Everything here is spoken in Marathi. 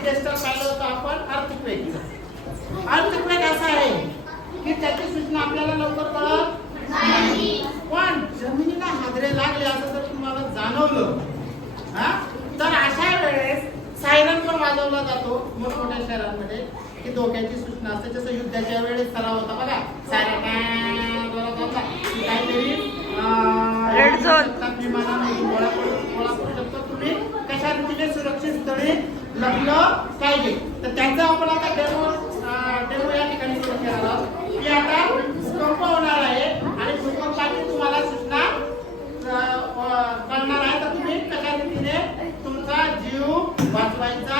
डिझास्टर पाहिलं होतं आपण अर्थक्वेक. अर्थक्वेक असा आहे की त्याची सूचना आपल्याला लवकर कळत पण जमिनीला हादरे लागले असं जर तुम्हाला जाणवलं हा? तर अशा वेळेस सायरन पण वाजवला जातो मोठमोठ्या शहरांमध्ये की धोक्याची सूचना असते. जसं युद्धाच्या वेळेस सराव होता बघा सायरन काहीतरी पडू गोळा पडू शकतो तुम्ही. कशा रीतीने सुरक्षित स्थळी लपलं पाहिजे. तर त्यांचा आपण आता डेमो डेमो या ठिकाणी सुरू केला आहोत. की आता सोपं होणार आहे आणि भूकंपाची तुम्हाला सूचना करणार आहे. तर तुम्ही कशा रीतीने तुमचा जीव वाचवायचा